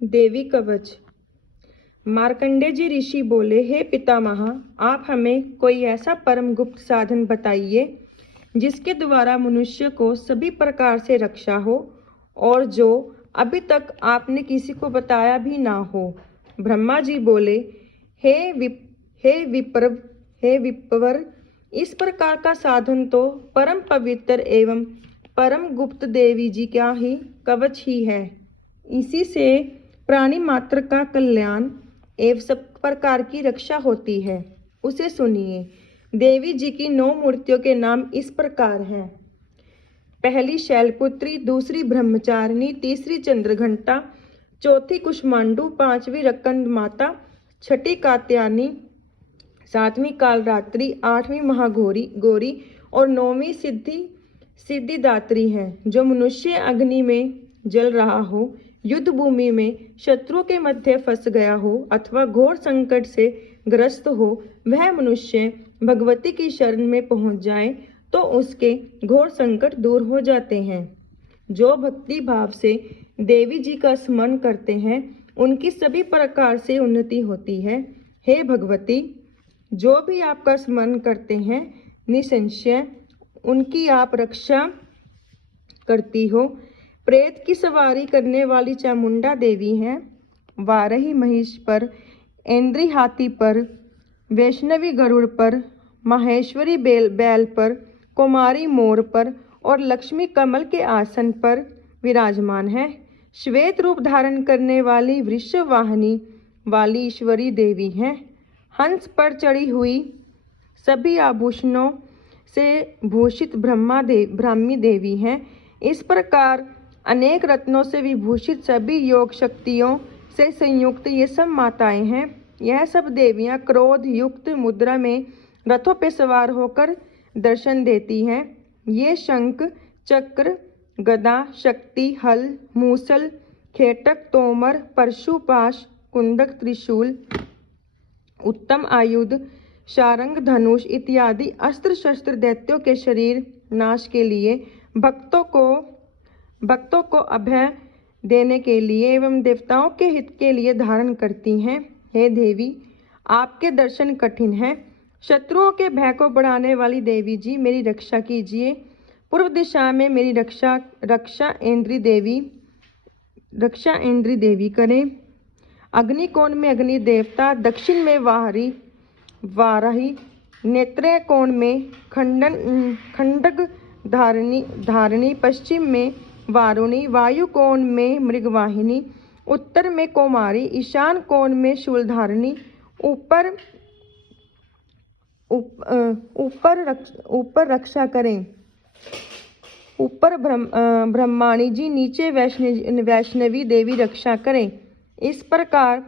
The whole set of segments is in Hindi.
देवी कवच। मार्कंडेय जी ऋषि बोले, हे पितामह, आप हमें कोई ऐसा परम गुप्त साधन बताइए जिसके द्वारा मनुष्य को सभी प्रकार से रक्षा हो और जो अभी तक आपने किसी को बताया भी ना हो। ब्रह्मा जी बोले, हे विप्रवर, इस प्रकार का साधन तो परम पवित्र एवं परम गुप्त देवी जी का ही कवच ही है। इसी से प्राणी मात्र का कल्याण एवं सब प्रकार की रक्षा होती है। उसे सुनिए। देवी जी की 9 मूर्तियों के नाम इस प्रकार हैं। पहली शैलपुत्री, दूसरी ब्रह्मचारिणी, तीसरी चंद्रघंटा, चौथी कुष्मांडू, पांचवी रक्कंड माता, छठी कात्यायनी, सातवीं कालरात्रि, आठवीं महागौरी और 9वीं सिद्धिदात्री है। जो मनुष्य अग्नि में जल रहा हो, युद्ध भूमि में शत्रुओं के मध्य फंस गया हो अथवा घोर संकट से ग्रस्त हो, वह मनुष्य भगवती की शरण में पहुंच जाए तो उसके घोर संकट दूर हो जाते हैं। जो भक्ति भाव से देवी जी का स्मरण करते हैं, उनकी सभी प्रकार से उन्नति होती है। हे भगवती, जो भी आपका स्मरण करते हैं, निसंशय उनकी आप रक्षा करती हो। प्रेत की सवारी करने वाली चामुंडा देवी हैं। वाराही महिष पर, इंद्री हाथी पर, वैष्णवी गरुड़ पर, माहेश्वरी बैल पर, कुमारी मोर पर और लक्ष्मी कमल के आसन पर विराजमान है। श्वेत रूप धारण करने वाली वृषभ वाहिनी वाली ईश्वरी देवी हैं। हंस पर चढ़ी हुई सभी आभूषणों से भूषित ब्राह्मी देवी हैं। इस प्रकार अनेक रत्नों से विभूषित सभी योग शक्तियों से संयुक्त ये सब माताएं हैं। यह सब देवियां क्रोध युक्त मुद्रा में रथों पे सवार होकर दर्शन देती हैं। ये शंख, चक्र, गदा, शक्ति, हल, मूसल, खेटक, तोमर, परशुपाश, कुंडक, त्रिशूल, उत्तम आयुध, शारंग, धनुष इत्यादि अस्त्र शस्त्र दैत्यों के शरीर नाश के लिए, भक्तों को अभय देने के लिए एवं देवताओं के हित के लिए धारण करती हैं। हे देवी, आपके दर्शन कठिन हैं। शत्रुओं के भय को बढ़ाने वाली देवी जी, मेरी रक्षा कीजिए। पूर्व दिशा में मेरी रक्षा इंद्री देवी करें। अग्निकोण में अग्नि देवता, दक्षिण में वाराही, नेत्र कोण में खंडक धारिणी, पश्चिम में वारुणी, वायु कोण में मृगवाहिनी, उत्तर में कौमारी, ईशान कोण में शूलधारिणी, ऊपर रक्षा करें। ऊपर ब्रह्माणी जी, नीचे वैष्णवी देवी रक्षा करें। इस प्रकार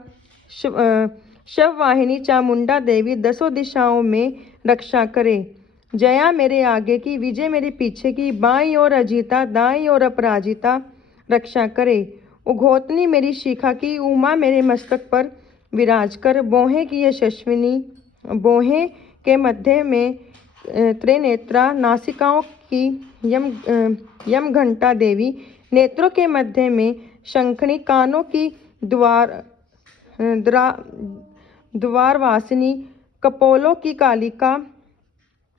शववाहिनी चामुंडा देवी 10 दिशाओं में रक्षा करे। जया मेरे आगे की, विजय मेरे पीछे की, बाईं ओर अजिता, दाईं ओर अपराजिता रक्षा करे। उघोतनी मेरी शिखा की, उमा मेरे मस्तक पर विराज कर। बोहे की यशस्विनी, बोहे के मध्य में त्रिनेत्रा, नासिकाओं की यम घंटा देवी, नेत्रों के मध्य में शंखनी, कानों की द्वारवासिनी, कपोलों की कालिका,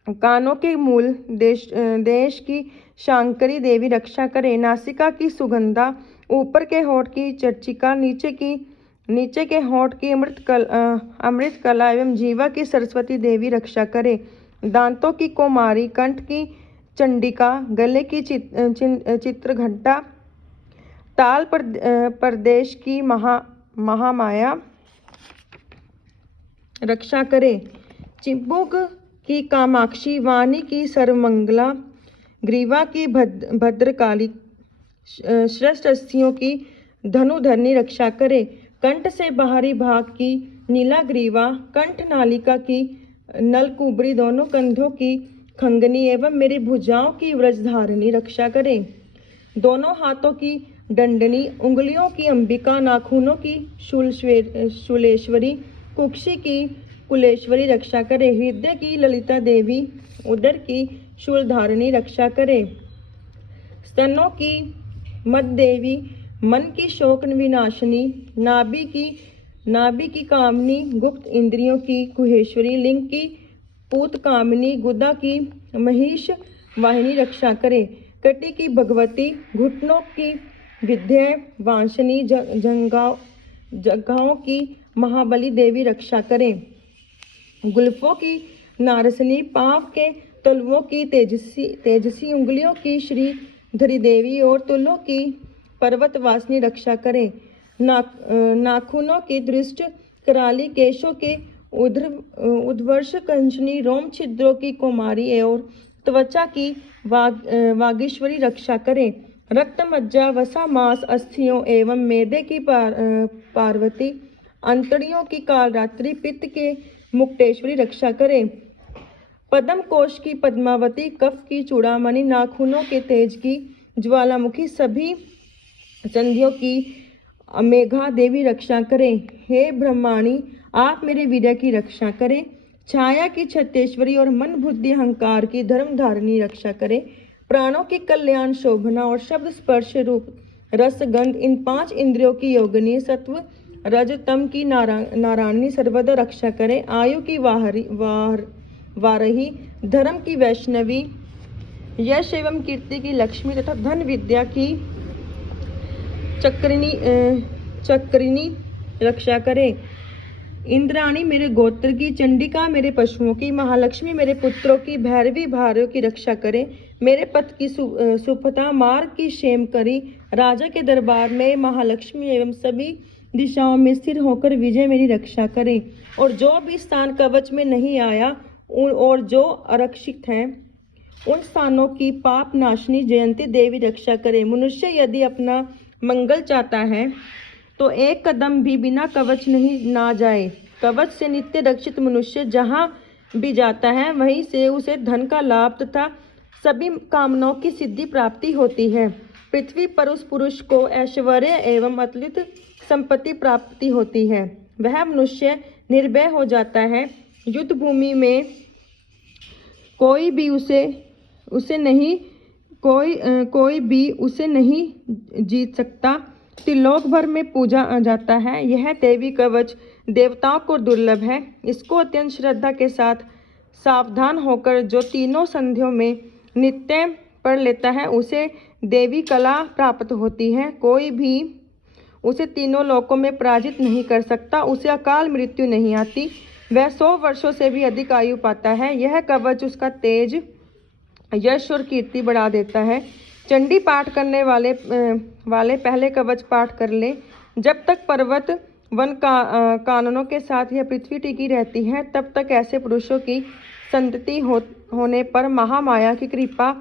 कानों के मूल देश की शांकरी देवी रक्षा करे। नासिका की सुगंधा, ऊपर के होठ की चर्चिका, नीचे के होठ की अमृत कला एवं जीवा की सरस्वती देवी रक्षा करे। दांतों की कौमारी, कंठ की चंडिका, गले की चित्रघंटा, ताल प्रदेश की महामाया रक्षा करे। चिबुक की कामाक्षी, वाणी की सर्वमंगला, ग्रीवा की भद्रकाली, श्रेष्ठ अस्थियों की धनुधरनी रक्षा करे। कंठ से बाहरी भाग की नीलाग्रीवा, कंठ नालिका की नलकुबरी, दोनों कंधों की खंगनी एवं मेरी भुजाओं की व्रजधारिणी रक्षा करे। दोनों हाथों की दंडनी, उंगलियों की अंबिका, नाखूनों की शूलेश्वरी, कुक्षी की कुलेश्वरी रक्षा करे। हृदय की ललिता देवी, उदर की शूलधारिणी रक्षा करे। स्तनों की मद देवी, मन की शोक विनाशिनी, नाभि की कामनी, गुप्त इंद्रियों की गुहेश्वरी, लिंग की पूत कामिनी, गुदा की महिष वाहिनी रक्षा करे। कटी की भगवती, घुटनों की विद्या वांशनी, जगहों की महाबली देवी रक्षा करे। गुल्फों की नारसनी, पांव के तलवों की तेजसी उंगलियों की श्रीधरी देवी और तुलों की पर्वतवासिनी रक्षा करे। नाखूनों की दृष्ट कराली, केशों के उद्वर्ष कंचनी, रोम छिद्रों की कुमारी और त्वचा की वागीश्वरी रक्षा करे। रक्त मज्जा वसा मांस अस्थियों एवं मेदे की पार्वती, अंतड़ियों की कालरात्रि, पित्त के मुक्तेश्वरी रक्षा करे। पद्म कोश की पद्मावती, कफ की चूड़ामणि, नाखूनों के तेज की ज्वालामुखी, सभी संधियों की मेघा देवी रक्षा करे। हे ब्रह्माणी, आप मेरे वीर्य की रक्षा करें। छाया की छत्तेश्वरी और मन बुद्धि अहंकार की धर्मधारिणी रक्षा करे। प्राणों की कल्याण शोभना और शब्द स्पर्श रूप रस गंध, इन 5 इंद्रियों की योगिनी, सत्व रज तम की नारायणी सर्वदा रक्षा करे। आयु की वारही, धर्म की वैष्णवी, यश एवं कीर्ति की लक्ष्मी तथा धन विद्या की चक्रिनी रक्षा करे। इंद्राणी मेरे गोत्र की, चंडिका मेरे पशुओं की, महालक्ष्मी मेरे पुत्रों की, भैरवी भाइयों की रक्षा करे। मेरे पथ की सुपथा, मार्ग की क्षेम करी। राजा के दरबार में महालक्ष्मी एवं सभी दिशाओं में स्थिर होकर विजय मेरी रक्षा करे। और जो भी स्थान कवच में नहीं आया और जो आरक्षित हैं, उन स्थानों की पाप नाशनी जयंती देवी रक्षा करे। मनुष्य यदि अपना मंगल चाहता है तो एक कदम भी बिना कवच नहीं ना जाए। कवच से नित्य रक्षित मनुष्य जहाँ भी जाता है वहीं से उसे धन का लाभ तथा सभी कामनाओं की सिद्धि प्राप्ति होती है। पृथ्वी पर उस पुरुष को ऐश्वर्य एवं अतुलित संपत्ति प्राप्ति होती है। वह मनुष्य निर्भय हो जाता है। युद्ध भूमि में कोई भी उसे नहीं जीत सकता। त्रिलोक भर में पूजा जाता है। यह देवी कवच देवताओं को दुर्लभ है। इसको अत्यंत श्रद्धा के साथ सावधान होकर जो तीनों संध्यों में नित्य पढ़ लेता है उसे देवी कला प्राप्त होती है। कोई भी उसे तीनों लोकों में पराजित नहीं कर सकता। उसे अकाल मृत्यु नहीं आती। वह 100 वर्षों से भी अधिक आयु पाता है। यह कवच उसका तेज, यश और कीर्ति बढ़ा देता है। चंडी पाठ करने वाले पहले कवच पाठ कर ले। जब तक पर्वत वन काननों के साथ यह पृथ्वी टिकी रहती है तब तक ऐसे पुरुषों की संतति होने पर महामाया की कृपा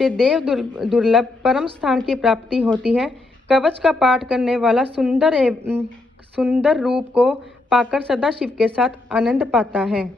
से देव दुर्लभ परम स्थान की प्राप्ति होती है। कवच का पाठ करने वाला सुंदर रूप को पाकर सदा शिव के साथ आनंद पाता है।